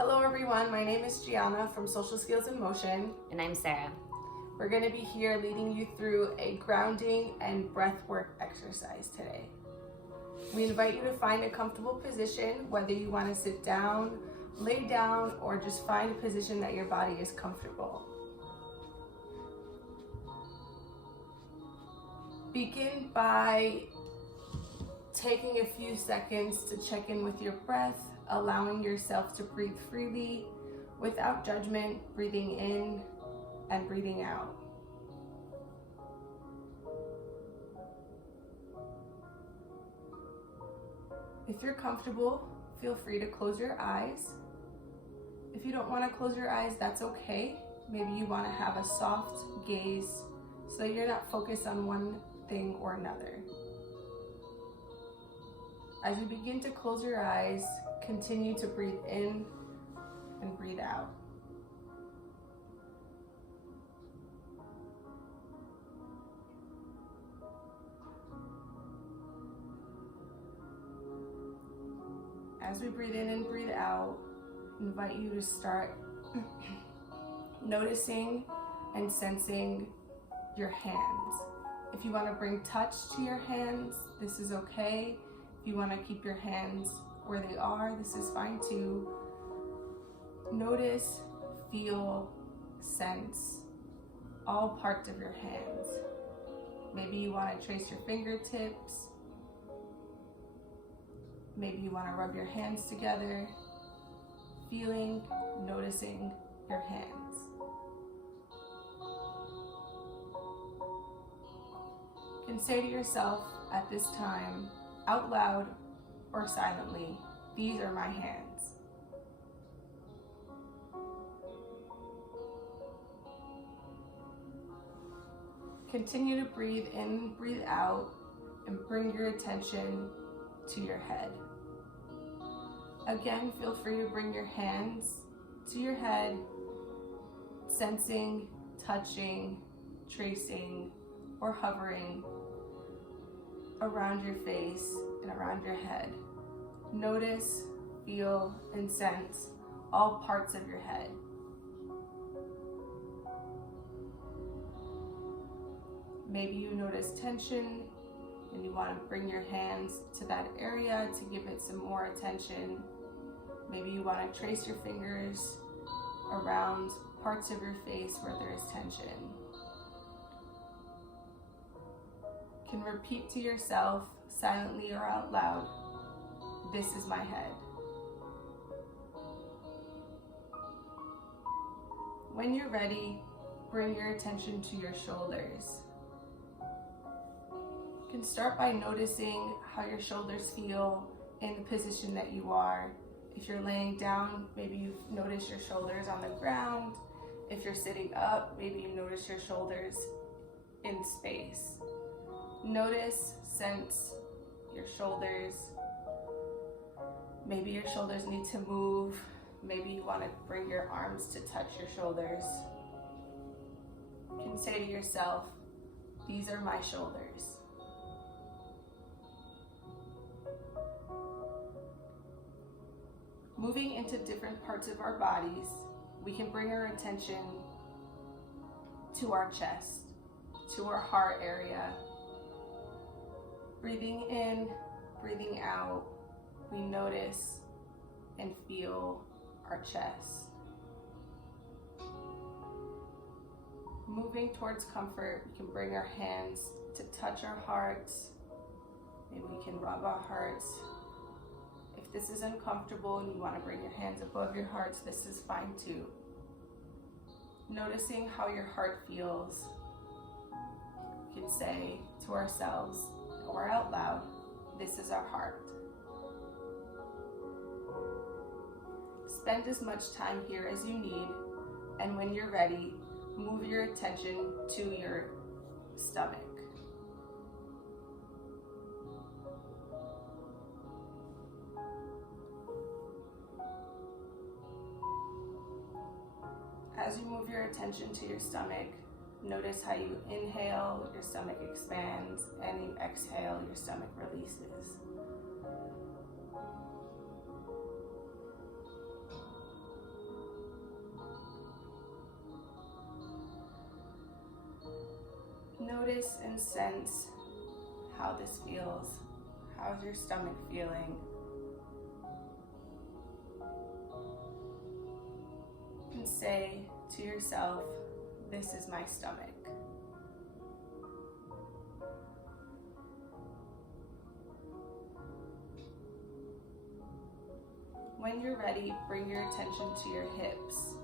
Hello everyone, my name is Gianna from Social Skills in Motion. And I'm Sarah. We're going to be here leading you through a grounding and breath work exercise today. We invite you to find a comfortable position, whether you want to sit down, lay down, or just find a position that your body is comfortable. Begin by taking a few seconds to check in with your breath, allowing yourself to breathe freely without judgment, breathing in and breathing out. If you're comfortable, feel free to close your eyes. If you don't want to close your eyes, that's okay. Maybe you want to have a soft gaze so you're not focused on one thing or another. As you begin to close your eyes, continue to breathe in and breathe out. As we breathe in and breathe out, I invite you to start noticing and sensing your hands. If you want to bring touch to your hands, this is okay. If you want to keep your hands where they are, this is fine too. Notice, feel, sense all parts of your hands. Maybe you want to trace your fingertips. Maybe you want to rub your hands together. Feeling, noticing your hands. You can say to yourself at this time, out loud or silently, these are my hands. Continue to breathe in, breathe out, and bring your attention to your head. Again, feel free to bring your hands to your head, sensing, touching, tracing, or hovering around your face and around your head. Notice, feel, and sense all parts of your head. Maybe you notice tension and you want to bring your hands to that area to give it some more attention. Maybe you want to trace your fingers around parts of your face where there is tension. You can repeat to yourself, silently or out loud, this is my head. When you're ready, bring your attention to your shoulders. You can start by noticing how your shoulders feel in the position that you are. If you're laying down, maybe you notice your shoulders on the ground. If you're sitting up, maybe you notice your shoulders in space. Notice, sense your shoulders. Maybe your shoulders need to move. Maybe you want to bring your arms to touch your shoulders. You can say to yourself, these are my shoulders. Moving into different parts of our bodies, we can bring our attention to our chest, to our heart area. Breathing in, breathing out, we notice and feel our chest. Moving towards comfort, we can bring our hands to touch our hearts. Maybe we can rub our hearts. If this is uncomfortable and you want to bring your hands above your hearts, this is fine too. Noticing how your heart feels, we can say to ourselves or out loud, this is our heart. Spend as much time here as you need, and when you're ready, move your attention to your stomach. As you move your attention to your stomach, notice how you inhale, your stomach expands, and you exhale, your stomach releases. notice and sense how this feels. How's your stomach feeling? And say to yourself, this is my stomach. When you're ready, bring your attention to your hips.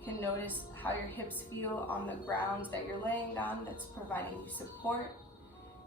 You can notice how your hips feel on the ground that you're laying on that's providing you support.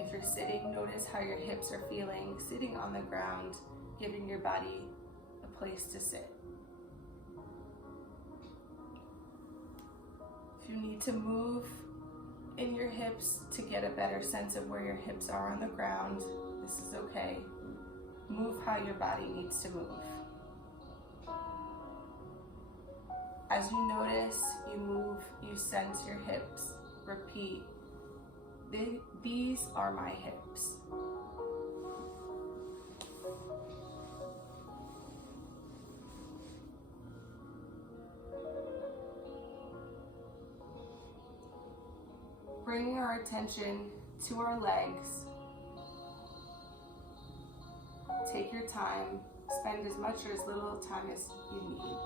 If you're sitting, notice how your hips are feeling sitting on the ground, giving your body a place to sit. If you need to move in your hips to get a better sense of where your hips are on the ground, this is okay. Move how your body needs to move. As you notice, you move, you sense your hips. Repeat, these are my hips. Bringing our attention to our legs. Take your time, spend as much or as little time as you need.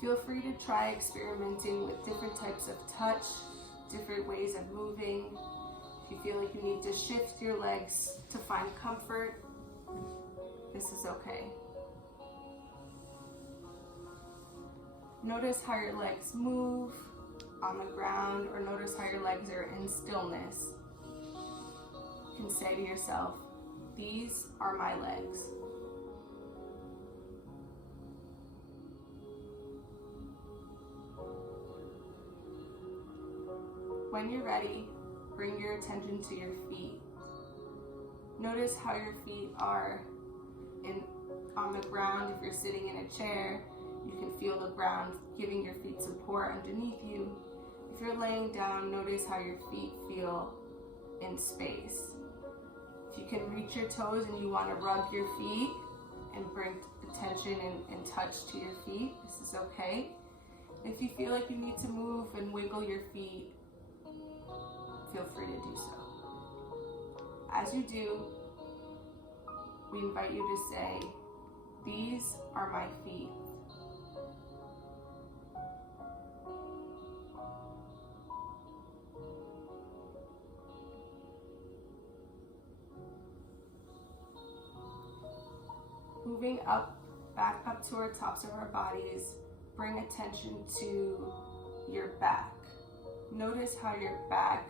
Feel free to try experimenting with different types of touch, different ways of moving. If you feel like you need to shift your legs to find comfort, this is okay. Notice how your legs move on the ground, or notice how your legs are in stillness. You can say to yourself, these are my legs. When you're ready, bring your attention to your feet. Notice how your feet are on the ground. If you're sitting in a chair, you can feel the ground giving your feet support underneath you. If you're laying down, notice how your feet feel in space. If you can reach your toes and you want to rub your feet and bring attention and touch to your feet, this is okay. If you feel like you need to move and wiggle your feet, feel free to do so. As you do, we invite you to say, these are my feet. Moving up, back up to our tops of our bodies, bring attention to your back. Notice how your back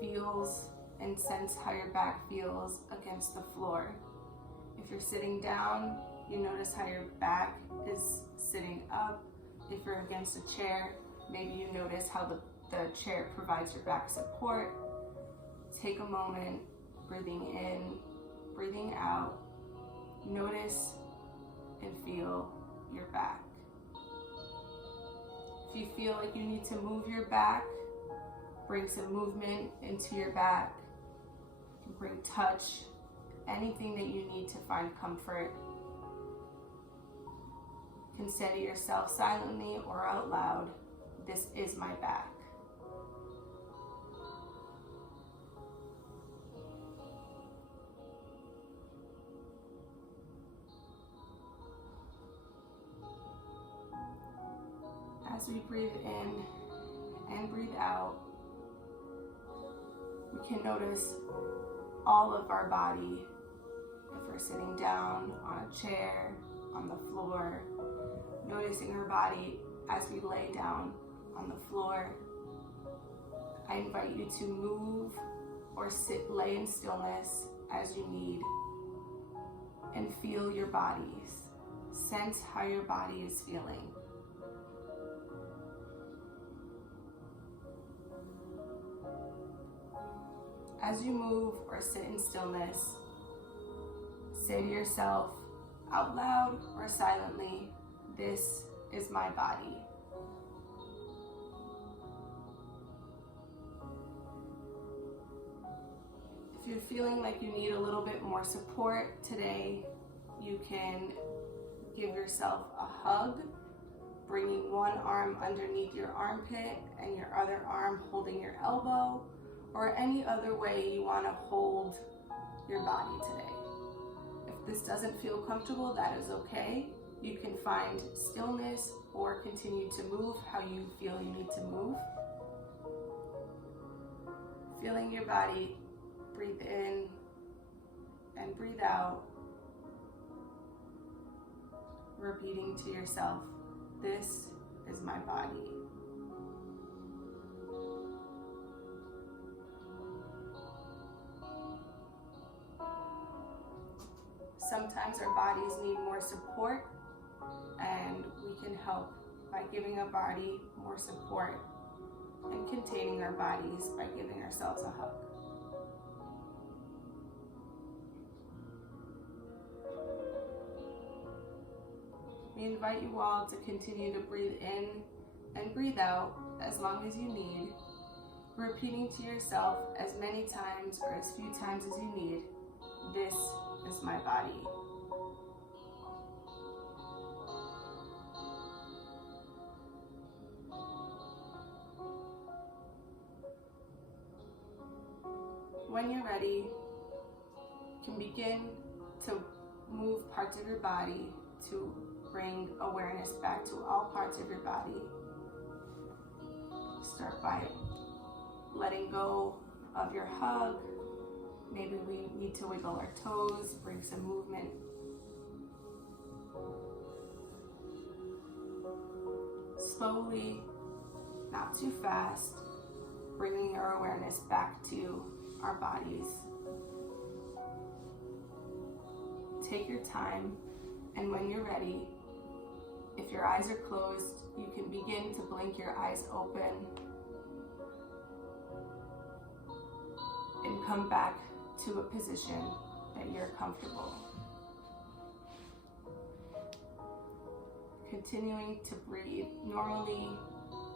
feels and sense how your back feels against the floor. If you're sitting down, you notice how your back is sitting up. If you're against a chair, maybe you notice how the chair provides your back support. Take a moment, breathing in, breathing out. Notice and feel your back. If you feel like you need to move your back, bring some movement into your back. You can bring touch, anything that you need to find comfort. You can say to yourself silently or out loud, this is my back. As we breathe in and breathe out, we can notice all of our body. If we're sitting down on a chair, on the floor, noticing our body as we lay down on the floor. I invite you to move or lay in stillness as you need and feel your bodies. Sense how your body is feeling. As you move or sit in stillness, say to yourself out loud or silently, this is my body. If you're feeling like you need a little bit more support today, you can give yourself a hug, bringing one arm underneath your armpit and your other arm holding your elbow, or any other way you want to hold your body today. If this doesn't feel comfortable, that is okay. You can find stillness or continue to move how you feel you need to move. Feeling your body, breathe in and breathe out. Repeating to yourself, this is my body. Sometimes our bodies need more support, and we can help by giving our body more support and containing our bodies by giving ourselves a hug. We invite you all to continue to breathe in and breathe out as long as you need, repeating to yourself as many times or as few times as you need, this is my body. When you're ready, you can begin to move parts of your body to bring awareness back to all parts of your body. Start by letting go of your hug. Maybe we need to wiggle our toes, bring some movement. Slowly, not too fast, bringing our awareness back to our bodies. Take your time, and when you're ready, if your eyes are closed, you can begin to blink your eyes open and come back to a position that you're comfortable. Continuing to breathe normally,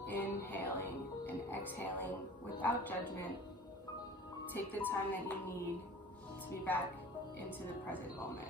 inhaling and exhaling without judgment. Take the time that you need to be back into the present moment.